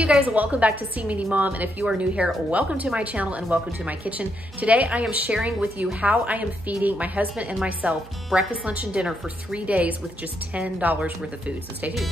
you guys, welcome back to See Me the Mom, and if you are new here, welcome to my channel and welcome to my kitchen. Today I am sharing with you how I am feeding my husband and myself breakfast, lunch, and dinner for 3 days with just $10 worth of food, so stay tuned.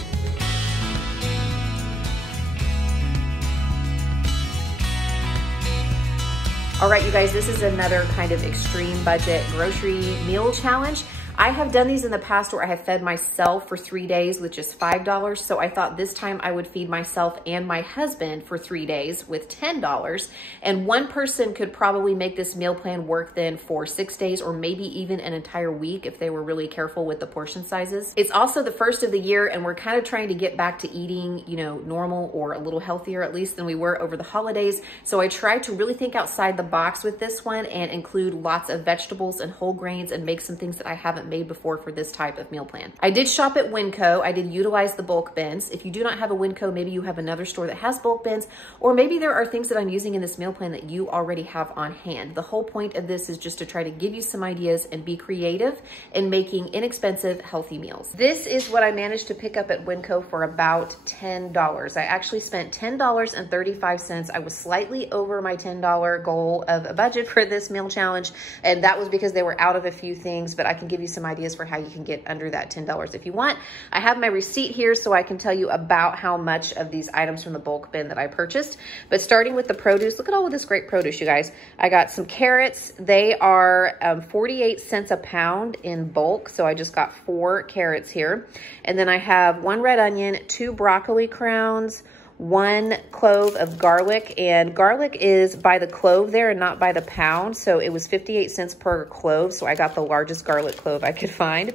All right, you guys, this is another kind of extreme budget grocery meal challenge. I have done these in the past where I have fed myself for 3 days with just $5. So I thought this time I would feed myself and my husband for 3 days with $10. And one person could probably make this meal plan work then for 6 days or maybe even an entire week if they were really careful with the portion sizes. It's also the first of the year and we're kind of trying to get back to eating, you know, normal or a little healthier at least than we were over the holidays. So I tried to really think outside the box with this one and include lots of vegetables and whole grains and make some things that I haven't made before for this type of meal plan. I did shop at Winco. I did utilize the bulk bins. If you do not have a Winco, maybe you have another store that has bulk bins, or maybe there are things that I'm using in this meal plan that you already have on hand. The whole point of this is just to try to give you some ideas and be creative in making inexpensive, healthy meals. This is what I managed to pick up at Winco for about $10. I actually spent $10.35. I was slightly over my $10 goal of a budget for this meal challenge, and that was because they were out of a few things, but I can give you some ideas for how you can get under that $10 if you want. I have my receipt here so I can tell you about how much of these items from the bulk bin that I purchased. But starting with the produce, look at all of this great produce, you guys. I got some carrots. They are 48 cents a pound in bulk, so I just got 4 carrots here. And then I have 1 red onion, 2 broccoli crowns, 1 clove of garlic, and garlic is by the clove there and not by the pound. So it was 58 cents per clove. So I got the largest garlic clove I could find.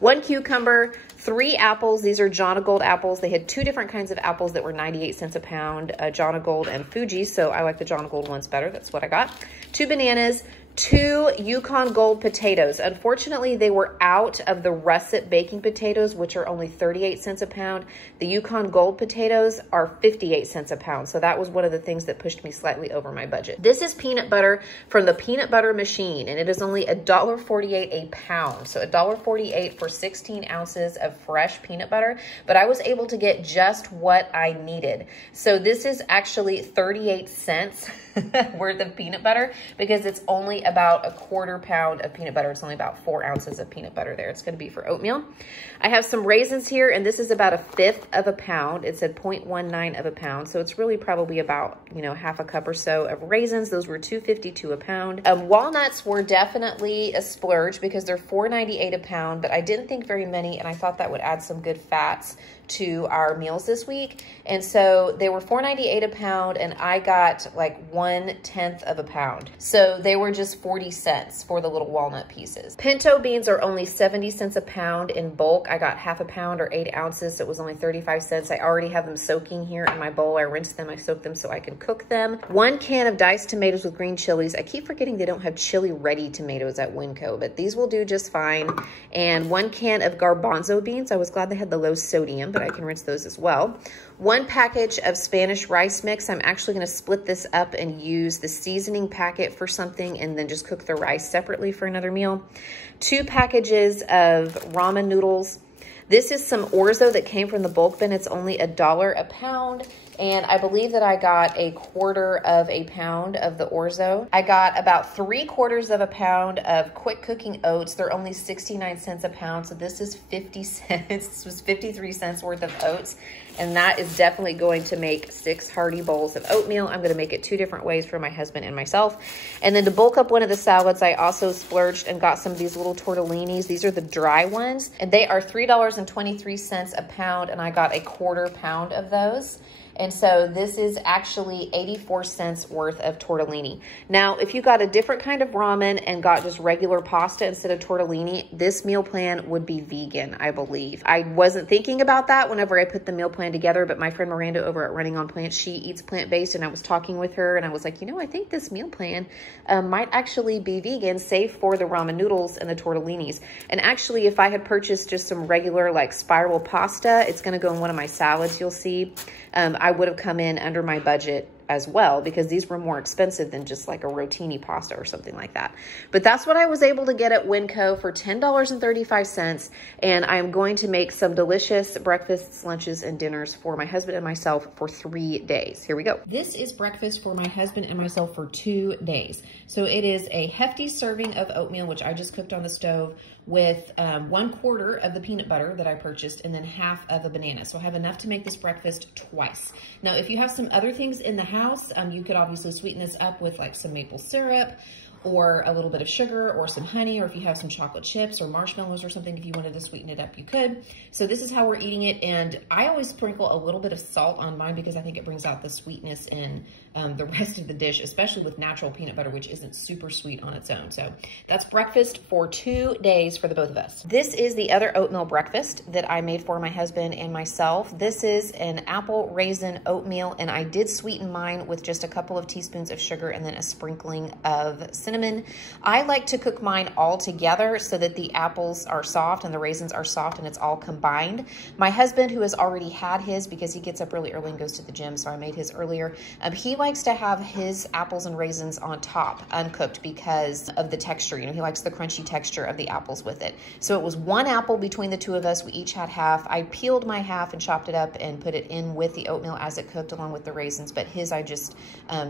1 cucumber, 3 apples. These are Jonagold apples. They had 2 different kinds of apples that were 98 cents a pound, Jonagold and Fuji. So I like the Jonagold ones better. That's what I got. 2 bananas, 2 Yukon Gold potatoes. Unfortunately, they were out of the russet baking potatoes, which are only 38 cents a pound. The Yukon Gold potatoes are 58 cents a pound. So that was one of the things that pushed me slightly over my budget. This is peanut butter from the peanut butter machine, and it is only $1.48 a pound. So $1.48 for 16 ounces of fresh peanut butter, but I was able to get just what I needed. So this is actually 38 cents worth of peanut butter because it's only about a 1/4 pound of peanut butter. It's only about 4 ounces of peanut butter there. It's going to be for oatmeal. I have some raisins here, and this is about 1/5 of a pound. It said 0.19 of a pound. So it's really probably about, you know, 1/2 cup or so of raisins. Those were $2.52 a pound. Walnuts were definitely a splurge because they're $4.98 a pound, but I didn't think very many, and I thought that would add some good fats to our meals this week. And so they were $4.98 a pound, and I got like 1/10 of a pound. So they were just 40 cents for the little walnut pieces. Pinto beans are only 70 cents a pound in bulk. I got 1/2 pound or 8 ounces, so it was only 35 cents. I already have them soaking here in my bowl. I rinsed them, I soaked them so I can cook them. 1 can of diced tomatoes with green chilies. I keep forgetting they don't have chili ready tomatoes at Winco, but these will do just fine. And 1 can of garbanzo beans. I was glad they had the low sodium, but I can rinse those as well. 1 package of Spanish rice mix. I'm actually going to split this up and use the seasoning packet for something and then just cook the rice separately for another meal. 2 packages of ramen noodles. This is some orzo that came from the bulk bin. It's only $1 a pound. And I believe that I got 1/4 of a pound of the orzo. I got about 3/4 of a pound of quick cooking oats. They're only 69 cents a pound. So this is 50 cents. This was 53 cents worth of oats. And that is definitely going to make 6 hearty bowls of oatmeal. I'm going to make it 2 different ways for my husband and myself. And then to bulk up one of the salads, I also splurged and got some of these little tortellinis. These are the dry ones, and they are $3.23 a pound. And I got 1/4 pound of those. And so this is actually 84 cents worth of tortellini. Now, if you got a different kind of ramen and got just regular pasta instead of tortellini, this meal plan would be vegan, I believe. I wasn't thinking about that whenever I put the meal plan together, but my friend Miranda over at Running on Plants, she eats plant-based, and I was talking with her and I was like, you know, I think this meal plan might actually be vegan, save for the ramen noodles and the tortellinis. And actually, if I had purchased just some regular like spiral pasta, it's gonna go in one of my salads, you'll see. I would have come in under my budget as well, because these were more expensive than just like a rotini pasta or something like that. But that's what I was able to get at Winco for $10.35. And I'm going to make some delicious breakfasts, lunches, and dinners for my husband and myself for 3 days. Here we go. This is breakfast for my husband and myself for 2 days. So it is a hefty serving of oatmeal, which I just cooked on the stove, with 1/4 of the peanut butter that I purchased, and then half of a banana. So I have enough to make this breakfast twice. Now, if you have some other things in the house, you could obviously sweeten this up with like some maple syrup, or a little bit of sugar, or some honey, or if you have some chocolate chips or marshmallows or something, if you wanted to sweeten it up, you could. So this is how we're eating it, and I always sprinkle a little bit of salt on mine because I think it brings out the sweetness in the rest of the dish, especially with natural peanut butter, which isn't super sweet on its own. So that's breakfast for 2 days for the both of us. This is the other oatmeal breakfast that I made for my husband and myself. This is an apple raisin oatmeal, and I did sweeten mine with just a couple of teaspoons of sugar and then a sprinkling of cinnamon. I like to cook mine all together so that the apples are soft and the raisins are soft and it's all combined. My husband, who has already had his because he gets up really early and goes to the gym, so I made his earlier, he likes to have his apples and raisins on top, uncooked, because of the texture. You know, he likes the crunchy texture of the apples with it. So it was 1 apple between the two of us. We each had half. I peeled my half and chopped it up and put it in with the oatmeal as it cooked along with the raisins, but his I just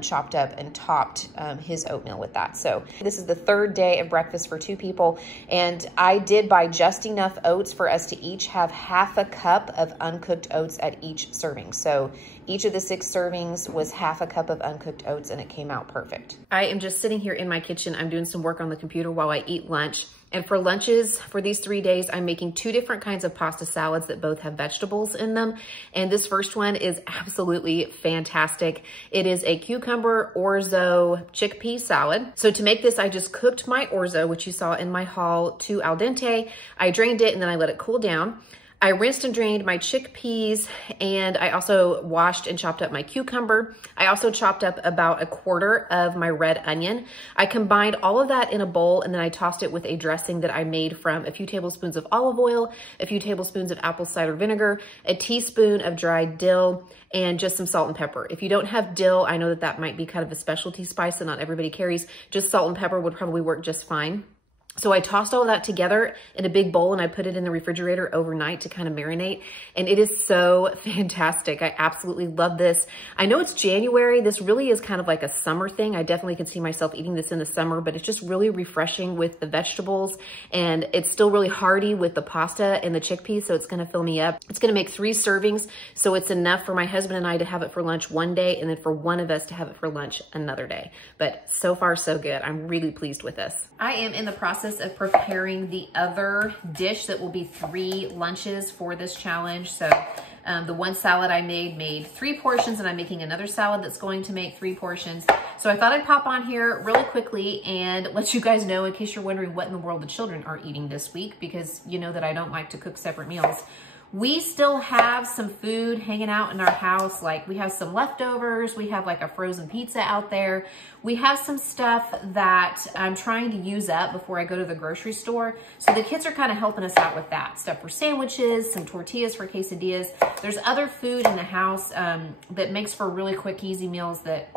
chopped up and topped his oatmeal with that. So this is the 3rd day of breakfast for 2 people, and I did buy just enough oats for us to each have half a cup of uncooked oats at each serving. So each of the 6 servings was half a cup of uncooked oats, and it came out perfect. I am just sitting here in my kitchen. I'm doing some work on the computer while I eat lunch. And for lunches for these 3 days, I'm making 2 different kinds of pasta salads that both have vegetables in them. And this first one is absolutely fantastic. It is a cucumber orzo chickpea salad. So to make this, I just cooked my orzo, which you saw in my haul, to al dente. I drained it and then I let it cool down. I rinsed and drained my chickpeas, and I also washed and chopped up my cucumber. I also chopped up about 1/4 of my red onion. I combined all of that in a bowl, and then I tossed it with a dressing that I made from a few tablespoons of olive oil, a few tablespoons of apple cider vinegar, a teaspoon of dried dill, and just some salt and pepper. If you don't have dill, I know that that might be kind of a specialty spice that not everybody carries. Just salt and pepper would probably work just fine. So I tossed all of that together in a big bowl, and I put it in the refrigerator overnight to kind of marinate. And it is so fantastic. I absolutely love this. I know it's January. This really is kind of like a summer thing. I definitely can see myself eating this in the summer, but it's just really refreshing with the vegetables, and it's still really hearty with the pasta and the chickpeas. So it's going to fill me up. It's going to make 3 servings. So it's enough for my husband and I to have it for lunch one day, and then for one of us to have it for lunch another day. But so far, so good. I'm really pleased with this. I am in the process of preparing the other dish that will be 3 lunches for this challenge. So the one salad I made 3 portions, and I'm making another salad that's going to make 3 portions. So I thought I'd pop on here really quickly and let you guys know, in case you're wondering what in the world the children are eating this week, because you know that I don't like to cook separate meals. We still have some food hanging out in our house. Like, we have some leftovers. We have like a frozen pizza out there. We have some stuff that I'm trying to use up before I go to the grocery store. So the kids are kind of helping us out with that. Stuff for sandwiches, some tortillas for quesadillas. There's other food in the house that makes for really quick, easy meals that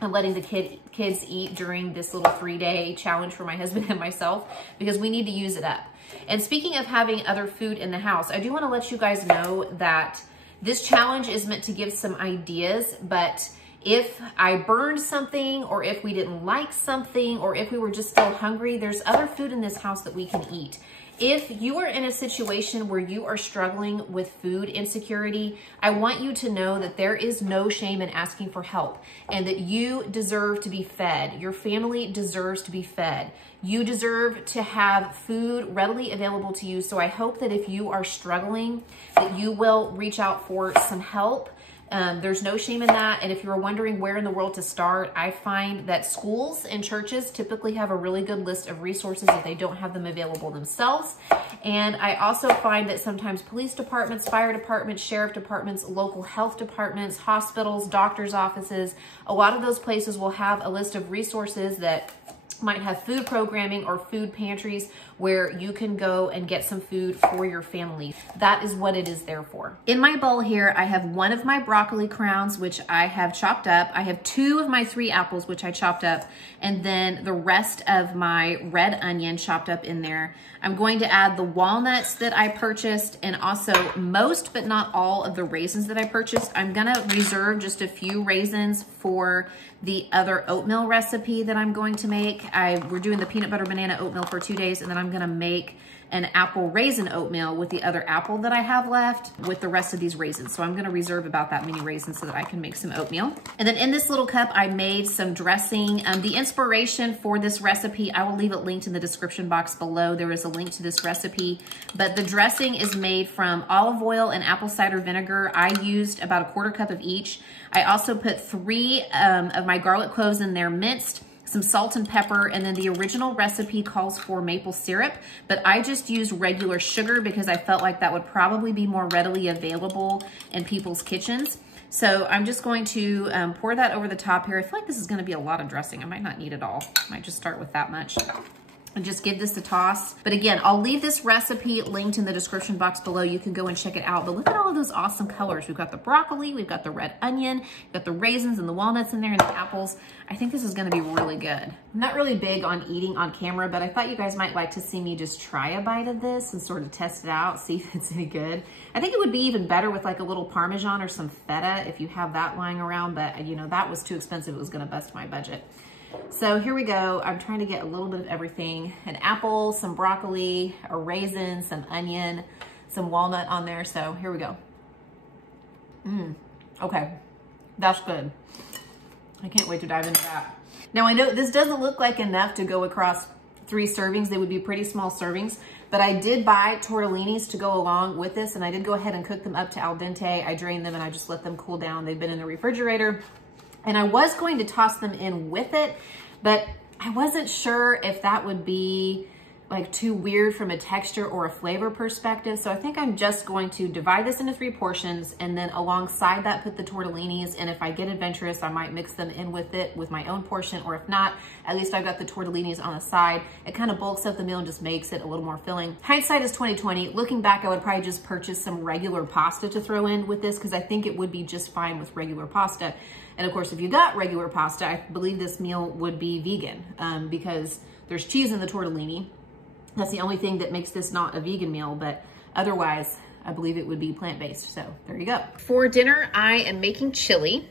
I'm letting the kids eat during this little 3-day challenge for my husband and myself, because we need to use it up. And speaking of having other food in the house, I do want to let you guys know that this challenge is meant to give some ideas, but if I burned something, or if we didn't like something, or if we were just still hungry, there's other food in this house that we can eat. If you are in a situation where you are struggling with food insecurity, I want you to know that there is no shame in asking for help, and that you deserve to be fed. Your family deserves to be fed. You deserve to have food readily available to you. So I hope that if you are struggling, that you will reach out for some help. There's no shame in that. And if you're wondering where in the world to start, I find that schools and churches typically have a really good list of resources if they don't have them available themselves. And I also find that sometimes police departments, fire departments, sheriff departments, local health departments, hospitals, doctors' offices, a lot of those places will have a list of resources that might have food programming or food pantries where you can go and get some food for your family. That is what it is there for. In my bowl here, I have one of my broccoli crowns, which I have chopped up. I have 2 of my 3 apples, which I chopped up, and then the rest of my red onion chopped up in there. I'm going to add the walnuts that I purchased, and also most but not all of the raisins that I purchased. I'm gonna reserve just a few raisins for the other oatmeal recipe that I'm going to make. We're doing the peanut butter banana oatmeal for 2 days, and then I'm gonna make an apple raisin oatmeal with the other apple that I have left with the rest of these raisins. So I'm gonna reserve about that many raisins so that I can make some oatmeal. And then in this little cup, I made some dressing. The inspiration for this recipe, I will leave it linked in the description box below. There is a link to this recipe, but the dressing is made from olive oil and apple cider vinegar. I used about 1/4 cup of each. I also put 3 of my garlic cloves in there minced, some salt and pepper, and then the original recipe calls for maple syrup, but I just used regular sugar because I felt like that would probably be more readily available in people's kitchens. So I'm just going to pour that over the top here. I feel like this is gonna be a lot of dressing. I might not need it all. I might just start with that much. And just give this a toss. But again, I'll leave this recipe linked in the description box below. You can go and check it out. But look at all of those awesome colors. We've got the broccoli, we've got the red onion, we've got the raisins and the walnuts in there and the apples. I think this is gonna be really good. I'm not really big on eating on camera, but I thought you guys might like to see me just try a bite of this and sort of test it out, see if it's any good. I think it would be even better with like a little Parmesan or some feta if you have that lying around, but you know, that was too expensive. It was gonna bust my budget. So here we go. I'm trying to get a little bit of everything. An apple, some broccoli, a raisin, some onion, some walnut on there. So here we go. Okay, that's good. I can't wait to dive into that. Now I know this doesn't look like enough to go across 3 servings. They would be pretty small servings, but I did buy tortellinis to go along with this, and I did go ahead and cook them up to al dente. I drained them and I just let them cool down. They've been in the refrigerator. And I was going to toss them in with it, but I wasn't sure if that would be like too weird from a texture or a flavor perspective. So I think I'm just going to divide this into 3 portions, and then alongside that put the tortellinis. And if I get adventurous, I might mix them in with it with my own portion, or if not, at least I've got the tortellinis on the side. It kind of bulks up the meal and just makes it a little more filling. Hindsight is 20/20. Looking back, I would probably just purchase some regular pasta to throw in with this, because I think it would be just fine with regular pasta. And of course, if you got regular pasta, I believe this meal would be vegan because there's cheese in the tortellini. That's the only thing that makes this not a vegan meal, but otherwise, I believe it would be plant-based. So there you go. For dinner, I am making chili,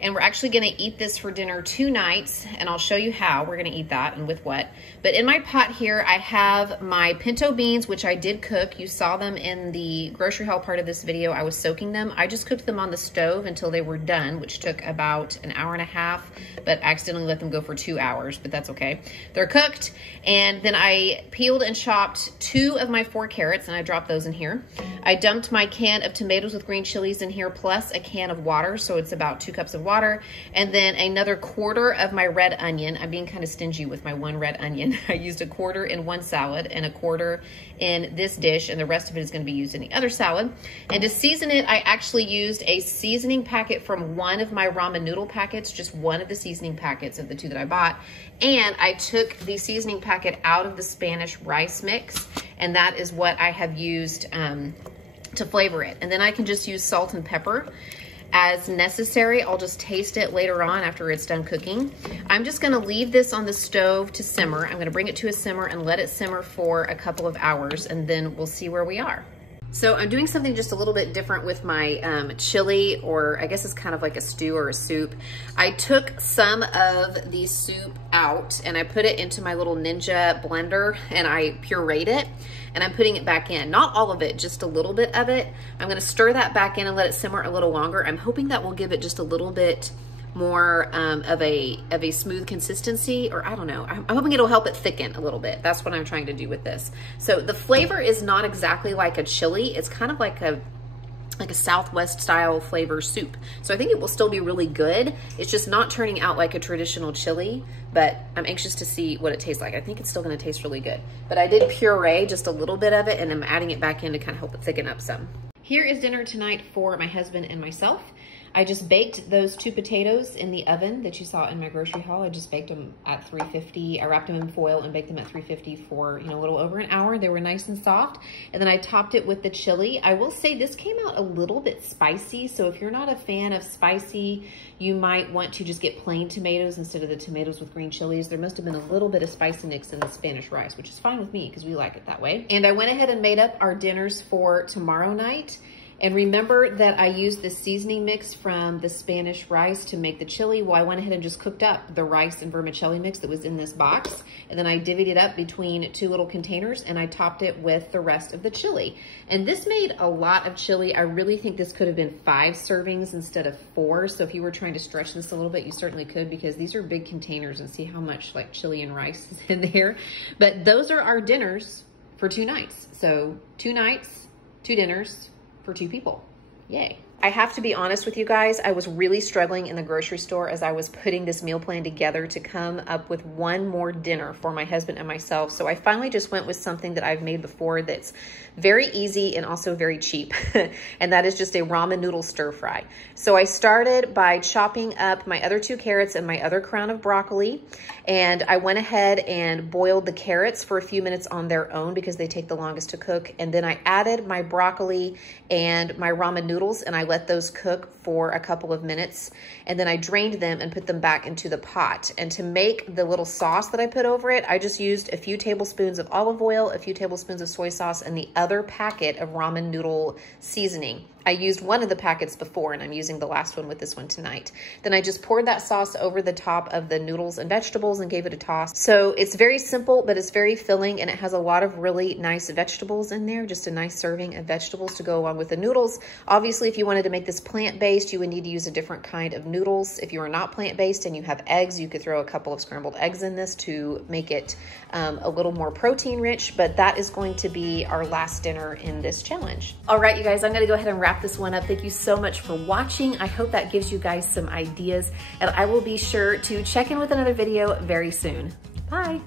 and we're actually gonna eat this for dinner 2 nights, and I'll show you how we're gonna eat that and with what. But in my pot here, I have my pinto beans, which I did cook. You saw them in the grocery haul part of this video. I was soaking them. I just cooked them on the stove until they were done, which took about an hour and a half, but I accidentally let them go for 2 hours, but that's okay. They're cooked, and then I peeled and chopped 2 of my 4 carrots, and I dropped those in here. I dumped my can of tomatoes with green chilies in here, plus a can of water, so it's about 2 cups of water, and then another 1/4 of my red onion. I'm being kind of stingy with my 1 red onion. I used a 1/4 in 1 salad and a 1/4 in this dish, and the rest of it is going to be used in the other salad. And to season it, I actually used a seasoning packet from one of my ramen noodle packets, just one of the seasoning packets of the 2 that I bought. And I took the seasoning packet out of the Spanish rice mix, and that is what I have used to flavor it. And then I can just use salt and pepper as necessary. I'll just taste it later on after it's done cooking. I'm just gonna leave this on the stove to simmer. I'm gonna bring it to a simmer and let it simmer for a couple of hours, and then we'll see where we are. So I'm doing something just a little bit different with my chili, or I guess it's kind of like a stew or a soup. I took some of the soup out and I put it into my little Ninja blender and I pureed it, and I'm putting it back in. Not all of it, just a little bit of it. I'm gonna stir that back in and let it simmer a little longer. I'm hoping that will give it just a little bit more of a smooth consistency, or I don't know. I'm hoping it'll help it thicken a little bit. That's what I'm trying to do with this. So the flavor is not exactly like a chili. It's kind of like a Southwest style flavor soup. So I think it will still be really good. It's just not turning out like a traditional chili, but I'm anxious to see what it tastes like. I think it's still gonna taste really good. But I did puree just a little bit of it, and I'm adding it back in to kind of help it thicken up some. Here is dinner tonight for my husband and myself. I just baked those 2 potatoes in the oven that you saw in my grocery haul. I just baked them at 350. I wrapped them in foil and baked them at 350 for, you know, a little over an hour. They were nice and soft. And then I topped it with the chili. I will say this came out a little bit spicy. So if you're not a fan of spicy, you might want to just get plain tomatoes instead of the tomatoes with green chilies. There must have been a little bit of spicy mix in the Spanish rice, which is fine with me because we like it that way. And I went ahead and made up our dinners for tomorrow night. And remember that I used the seasoning mix from the Spanish rice to make the chili. Well, I went ahead and just cooked up the rice and vermicelli mix that was in this box. And then I divvied it up between 2 little containers and I topped it with the rest of the chili. And this made a lot of chili. I really think this could have been 5 servings instead of 4. So if you were trying to stretch this a little bit, you certainly could, because these are big containers, and see how much like chili and rice is in there. But those are our dinners for 2 nights. So 2 nights, 2 dinners, for 2 people. Yay. I have to be honest with you guys, I was really struggling in the grocery store as I was putting this meal plan together to come up with one more dinner for my husband and myself. So I finally just went with something that I've made before that's very easy and also very cheap. And that is just a ramen noodle stir fry. So I started by chopping up my other 2 carrots and my other crown of broccoli. And I went ahead and boiled the carrots for a few minutes on their own because they take the longest to cook. And then I added my broccoli and my ramen noodles, and I let those cook for a couple of minutes. And then I drained them and put them back into the pot. And to make the little sauce that I put over it, I just used a few tablespoons of olive oil, a few tablespoons of soy sauce, and the other packet of ramen noodle seasoning. I used one of the packets before, and I'm using the last one with this one tonight. Then I just poured that sauce over the top of the noodles and vegetables and gave it a toss. So it's very simple, but it's very filling, and it has a lot of really nice vegetables in there, just a nice serving of vegetables to go along with the noodles. Obviously, if you wanted to make this plant-based, you would need to use a different kind of noodles. If you are not plant-based and you have eggs, you could throw a couple of scrambled eggs in this to make it a little more protein rich, but that is going to be our last dinner in this challenge. All right, you guys, I'm gonna go ahead and wrap this one up. Thank you so much for watching. I hope that gives you guys some ideas, and I will be sure to check in with another video very soon. Bye.